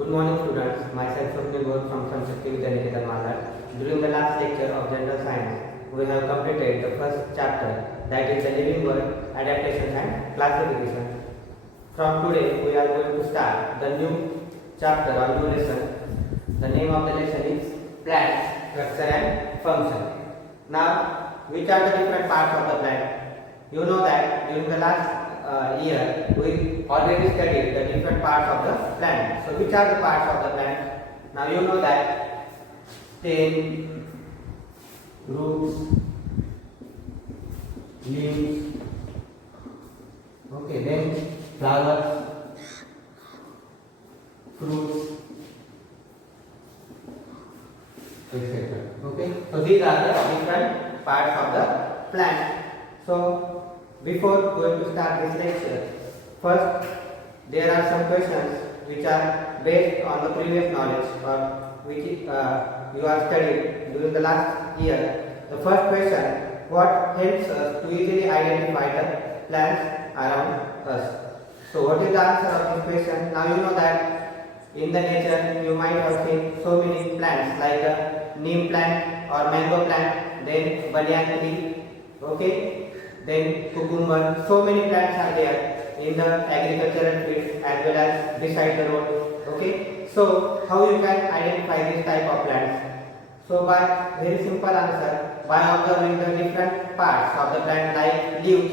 Good morning students, myself Swapnil Ghosh from Sanskrit Vidyaniketan Malad. During the last lecture of General Science, we have completed the first chapter, that is the living world, adaptation and classification. From today we are going to start the new chapter or new lesson. The name of the lesson is plant, structure and function. Now, which are the different parts of the plant? You know that during the last year we already studied the different parts of the plant. So which are the parts of the plant? Now you know that stem, roots, leaves, okay, then flowers, fruits, etc. Okay, so these are the different parts of the plant. So before going to start this lecture, first there are some questions which are based on the previous knowledge or which you are studied during the last year. The first question: what helps us to easily identify the plants around us? So what is the answer of this question? Now you know that in the nature you might have seen so many plants like the neem plant or mango plant, then banyan tree, okay, then cucumber. So many plants are there in the agricultural field as well as beside the road. Okay, so how you can identify this type of plants? So by very simple answer, by observing the different parts of the plant like leaves.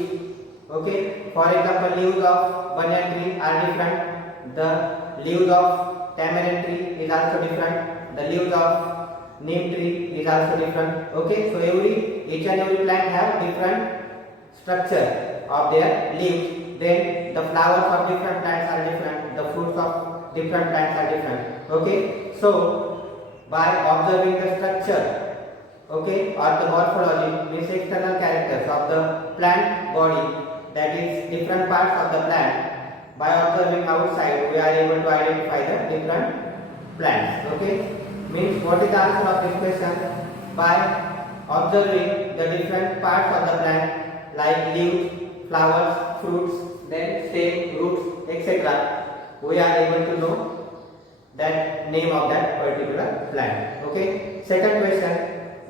Okay, for example, leaves of banyan tree are different. The leaves of tamarind tree is also different. The leaves of neem tree is also different. Okay, so each and every plant have different structure of their leaves. Then the flowers of different plants are different. The fruits of different plants are different. Okay, so by observing the structure, okay, or the morphology, means external characters of the plant body, that is different parts of the plant. By observing outside, we are able to identify the different plants. Okay, means what is the answer of this question? By observing the different parts of the plant like leaves, flowers, fruits, then stem, roots, etc., we are able to know that name of that particular plant. Okay. Second question: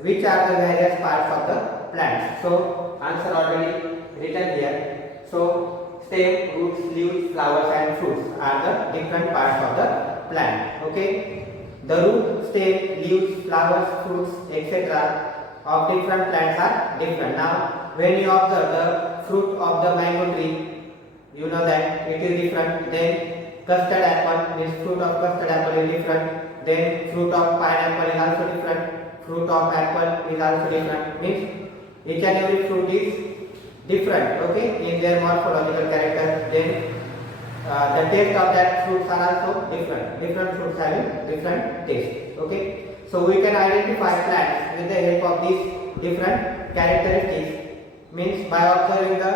which are the various parts of the plant? So answer already written here. So stem, roots, leaves, flowers and fruits are the different parts of the plant. Okay. The root, stem, leaves, flowers, fruits, etc., of different plants are different. Now when you observe the fruit of the mango tree, you know that it is different. Then custard apple, means fruit of custard apple is different. Then fruit of pineapple is also different. Fruit of apple is also different. Means each and every fruit is different, okay, in their morphological character. Then the taste of that fruits are also different. Different fruits having different taste. Okay. So we can identify plants with the help of these different characteristics. Means by observing the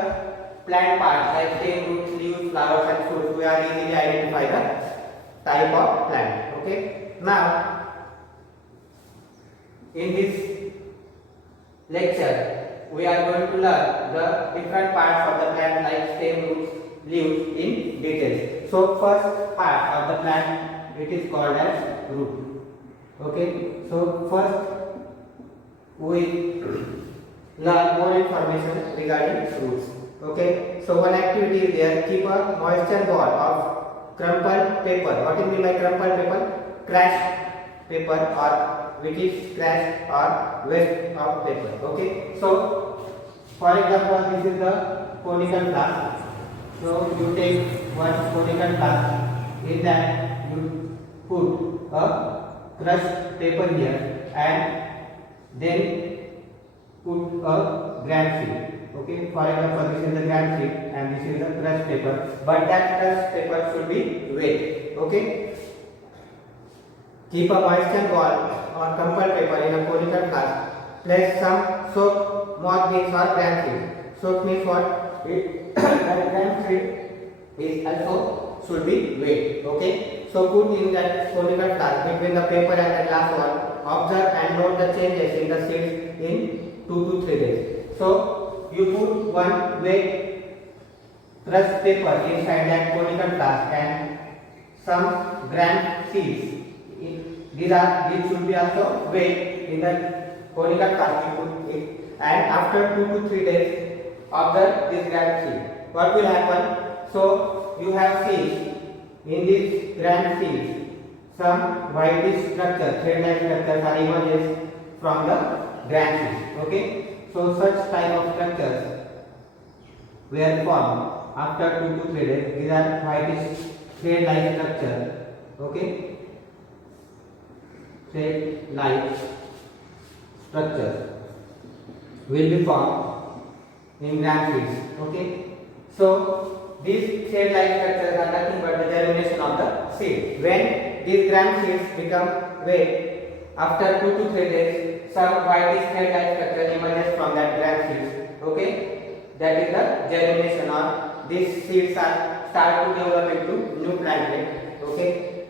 plant parts like stem, roots, leaves, flowers and fruits, we are easily identify the type of plant. Okay. Now in this lecture we are going to learn the different parts of the plant like stem, roots, leaves in details. So first part of the plant, it is called as root. Okay. So first we learn more information regarding roots. Okay. So one activity is there: keep a moisture ball of crumpled paper. What is mean by crumpled paper? Crashed paper, or which is scratch or waste of paper. Okay. So for example, this is the conical flask. So you take one conical flask, in that you put a crushed paper here and then put a gram sheet. Okay, for example, this is the gram sheet and this is the crushed paper, but that crushed paper should be wet. Okay. Keep a moisture ball or crumpled paper in a conical flask. Place some soaked moth beans or gram sheet. Soaked means what? The gram sheet is also should be wet. Okay. So put in that conical flask between the paper and the glass wall. Observe and note the changes in the sheets in 2 to 3 days. So you put one wet crushed paper inside that conical flask and some gram seeds. These should be also weighed in the conical cask. You put it, and after 2 to 3 days, observe this gram seed. What will happen? So you have seen in this gram seed some whitish structure, thread-like structures are emerges from the gram seed. Okay, so such type of structures were formed after 2 to 3 days. These are whitish thread-like structure. Okay, thread-like structure will be formed in gram seeds. Okay, so these thread-like structures are nothing but the germination of the seed. When these gram seeds become wet, after 2 to 3 days, some whitish thread-like structure emerges from that gram seeds. Okay, that is the germination, or these seeds are start to develop into new plantlet. Okay,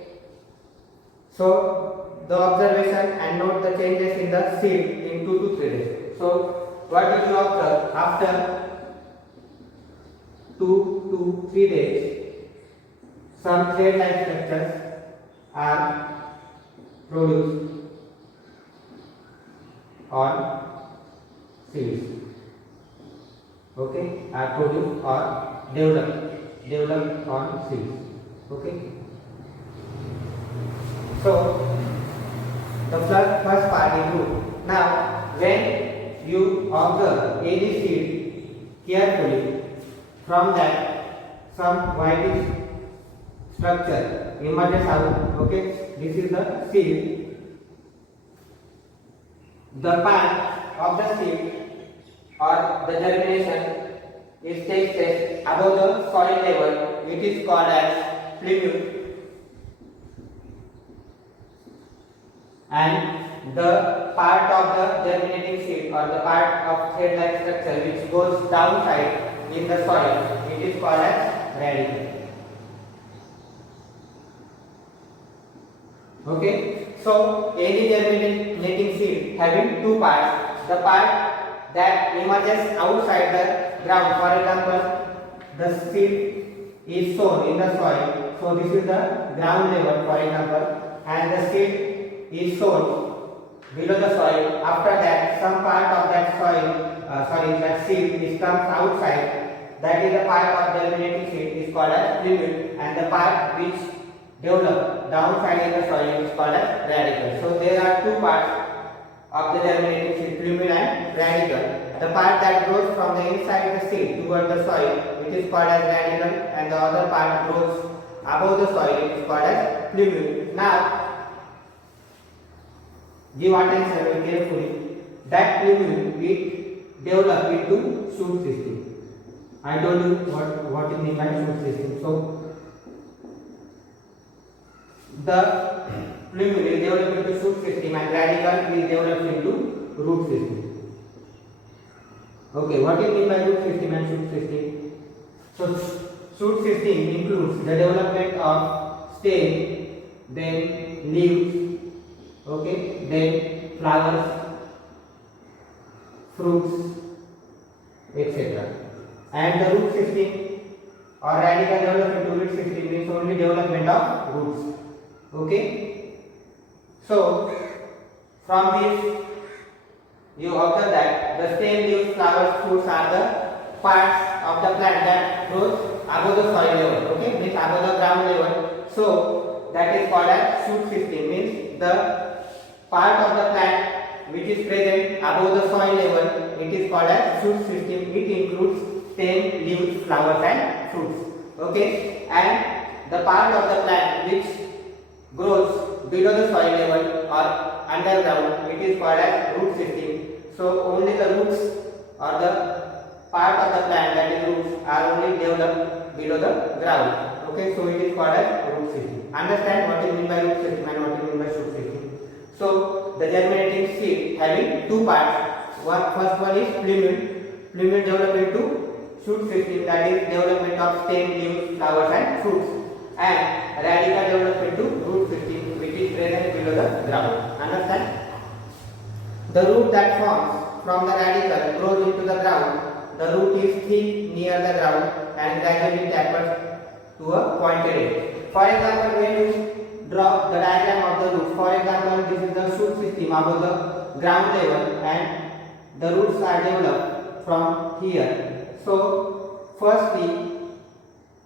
so the observation and note the changes in the seed in 2 to 3 days. So what did you observe? After 2 to 3 days, some thread-like structures are produced on seeds. Okay, are produced or developed on seeds. Okay, so the first part is root. Now when you observe any seed carefully, from that some whitish structure emerges out. Okay, this is the seed. The part of the seed or the germination is takes place above the soil level. It is called as plumule, and the part of the germinating seed or the part of thread-like structure which goes downside in the soil, it is called as radicle. Okay, so any germinating seed having two parts. The part that emerges outside the ground, for example, the seed is sown in the soil, so this is the ground level, for example, and the seed is sown below the soil. After that, some part of that that seed is comes outside. That is the part of germinating seed is called as plumule, and the part which develop downside in the soil is called as radicle. So there are two parts of the germinating seed, plumule and radicle. The part that grows from the inside the seed toward the soil, it is called as radicle, and the other part grows above the soil, it is called as plumule. Now give attention very carefully. That plumule it develop into shoot system. I told you what is meant by shoot system. So the plumule is developed into shoot system and radicle is developed into root system. Okay, what is meant by root system and shoot system? So shoot system includes the development of stem, then leaves, okay, then flowers, fruits, etc. And the root system or radical development to root system means only development of roots. Okay, so from this you observe that the stem, leaves, flowers, fruits are the parts of the plant that grows above the soil level. Okay, means above the ground level. So that is called as shoot system, means the part of the plant which is present above the soil level, it is called as shoot system. It includes stem, leaves, flowers and fruits. Okay, and the part of the plant which grows below the soil level or underground, it is called as root system. So only the roots or the part of the plant that is roots are only developed below the ground. Okay, so it is called as root system. Understand what is meant by root system and what is meant by shoot system. So the germinating seed having two parts. First one is plumule. Plumule developed into shoot system, that is development of stem, leaves, flowers and fruits, and radical developed into root system which is present below the ground. Understand? The root that forms from the radical grows into the ground. The root is thick near the ground and gradually tapers to a pointed edge. For example, when you draw the diagram of the root, for example, this is the shoot system above the ground level and the roots are developed from here. So, firstly,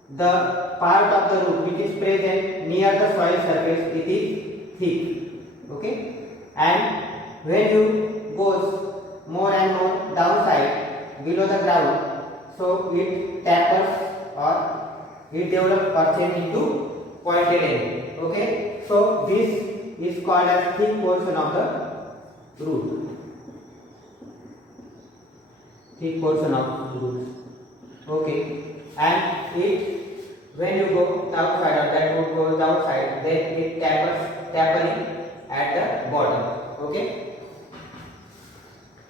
the part of the root which is present near the soil surface, it is thick. Okay, and when you goes more and more downside below the ground, so it tapers or it develops or change into pointed end. Okay, so this is called as thick portion of the root. Thick portion of the root. Okay, and it when you go downside or that root goes downside, then it tapering at the bottom. Okay,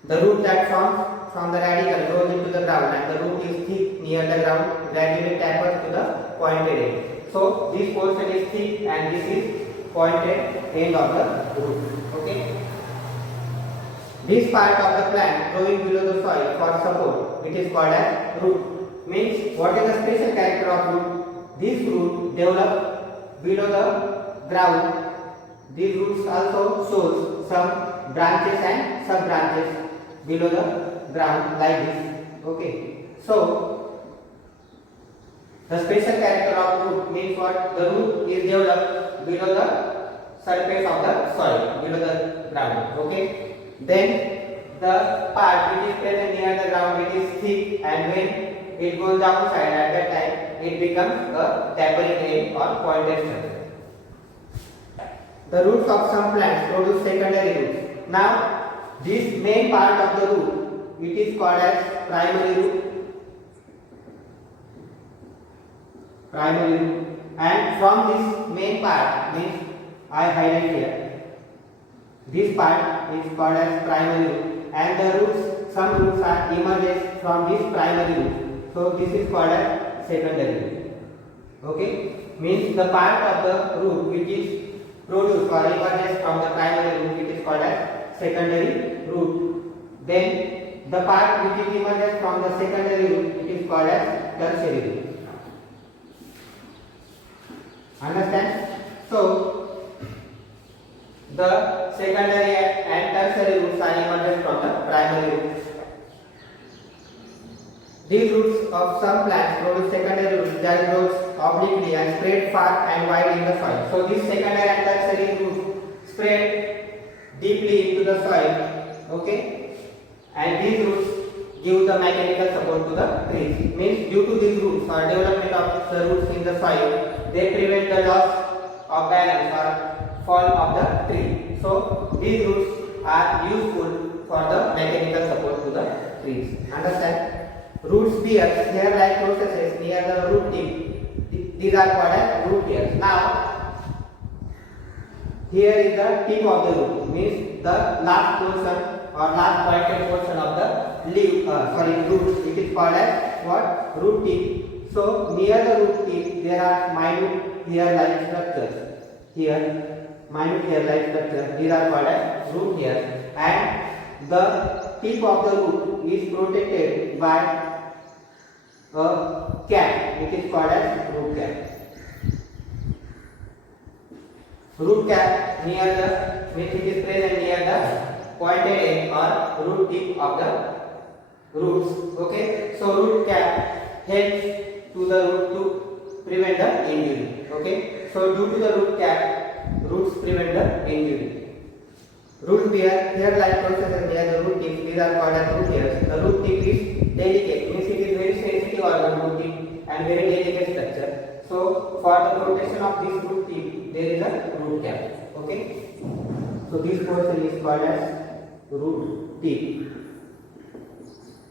the root that forms from the radicle goes into the ground and the root is thick near the ground, gradually tapers to the pointed end. So this portion is thick and this is pointed end of the root. Okay, this part of the plant growing below the soil for support, it is called as root. Means what is the special character of root? This root develop below the ground. These roots also shows some branches and sub branches below the ground like this. Okay, so the special character of root means what? The root is developed below the surface of the soil, below the ground. Okay, then the part which is present near the ground, it is thick, and when it goes downside, at that time it becomes a tapering end or pointed structure. The roots of some plants produce secondary roots. Now, this main part of the root, it is called as primary root. Primary root. And from this main part, means I highlight here, this part is called as primary root, and the roots, some roots are emerges from this primary root. So this is called as secondary root. Okay, means the part of the root which is produced or emerges from the primary root, it is called as secondary root. Then the part which is emerges from the secondary root, it is called as tertiary root. Understand? So the secondary and tertiary roots are emerges from the primary root. These roots of some plants produce secondary roots that grows obliquely and spread far and wide in the soil. So this secondary and tertiary roots spread deeply into the soil. Okay, and these roots give the mechanical support to the trees. Means due to these roots or development of the roots in the soil, they prevent the loss of balance or fall of the tree. So these roots are useful for the mechanical support to the trees. Understand? Roots bear hair-like processes near the root tip. These are called as root hairs. Now, here is the tip of the root, means the last portion or last pointed portion of the leaf. Root. It is called as what? Root tip. So near the root tip, there are minute hair-like structures. Here, minute hair-like structures. These are called as root hairs, and the tip of the root is protected by a cap, which is called as root cap. Root cap near the, which is present near the pointed end or root tip of the roots. Okay, so root cap helps to the root to prevent the injury. Okay, so due to the root cap, roots prevent the injury. Root bear hair-like processes near the root tip. These are called as root hairs. The root tip is delicate, means it is very sensitive organ, root tip, and very delicate structure. So for the protection of this root tip, there is a root cap. Okay. So this portion is called as root tip,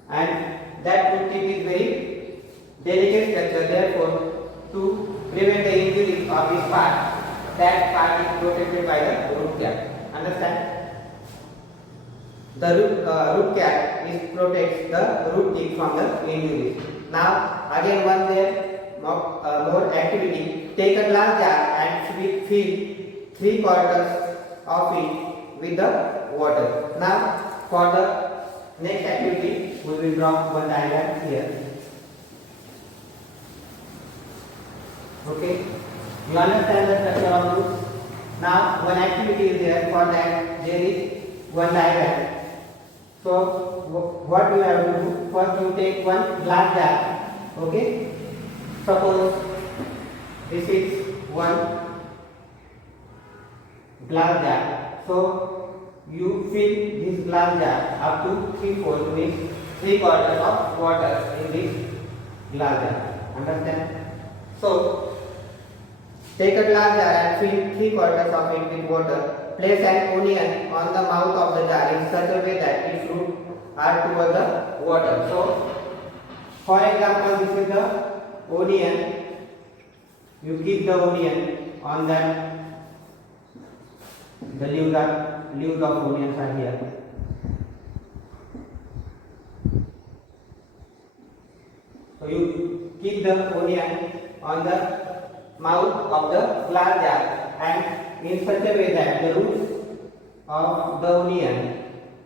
and that root tip is very delicate structure. Therefore, to prevent the injury of this part, that part is protected by the root cap. Understand? The root cap is protects the root tip from the injuries. Now again one there more activity. Take a glass jar and fill 3/4 of it with the water. Now for the next activity, we will draw one diagram here. Okay. You understand the structure of roots? Now one activity is there. For that there is one diagram. So what you have to do? First you take one glass jar. Okay. Suppose this is one glass jar. So you fill this glass jar up to 3/4, means 3/4 of water in this glass jar. Understand? So take a glass jar and fill 3/4 of it with water. Place an onion on the mouth of the jar in such a way that its roots are toward the water. So, for example, this is the onion. You keep the onion on that. The leaves of onions are here. So you keep the onion on the mouth of the glass jar and in such a way that the roots of the onion,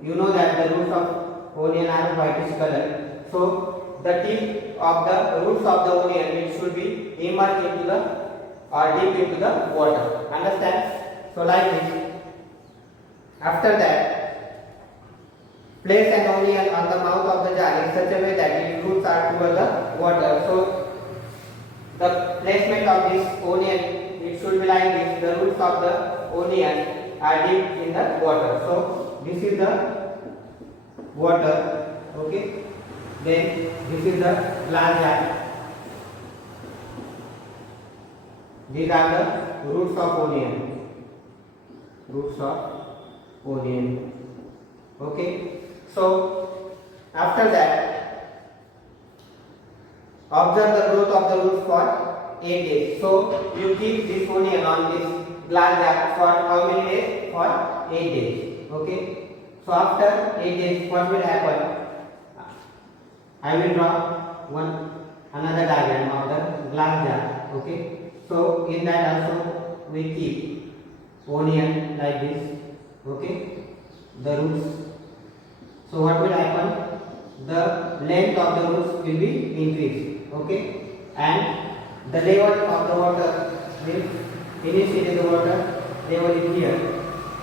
you know that the roots of onion are whitish color. So the tip of the roots of the onion, it should be immersed into the or deep into the water. Understand? So like this. After that, place an onion on the mouth of the jar in such a way that its roots are toward the water. So the placement of this onion, it should be like this. The roots of the onion are deep in the water. So this is the water. Okay. Then this is the glass jar. These are the roots of onion. Roots of onion. Okay. So after that, observe the growth of the roots for 8 days. So you keep this onion on this glass jar for how many days? For 8 days. Okay. So after 8 days, what will happen? I will draw another diagram of the glass jar. Okay. So in that also we keep onion like this. Okay. The roots. So what will happen? The length of the roots will be increased. Okay. And the level of the water will, initially the water level is here.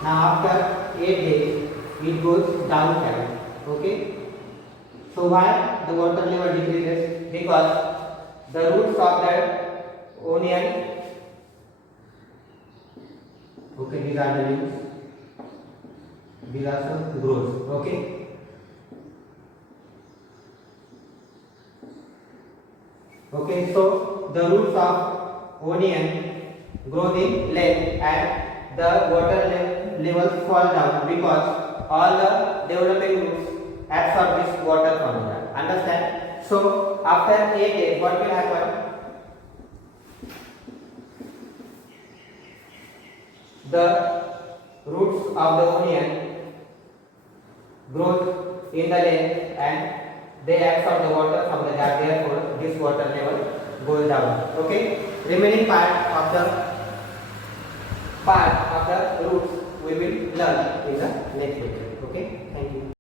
Now after 8 days it goes downside. Okay. So why the water level decreases? Because the roots of the onion, okay, these are the leaves, these are some grows. Okay. Okay, so the roots of onion grow in length and the water levels fall down because all the developing roots absorb this water from here. Understand? So after 8 days, what will happen? The roots of the onion grow in the length and they absorb the water from the jar. Therefore, this water level goes down. Okay. Remaining part of the roots we will learn in the next lecture. Okay. Thank you.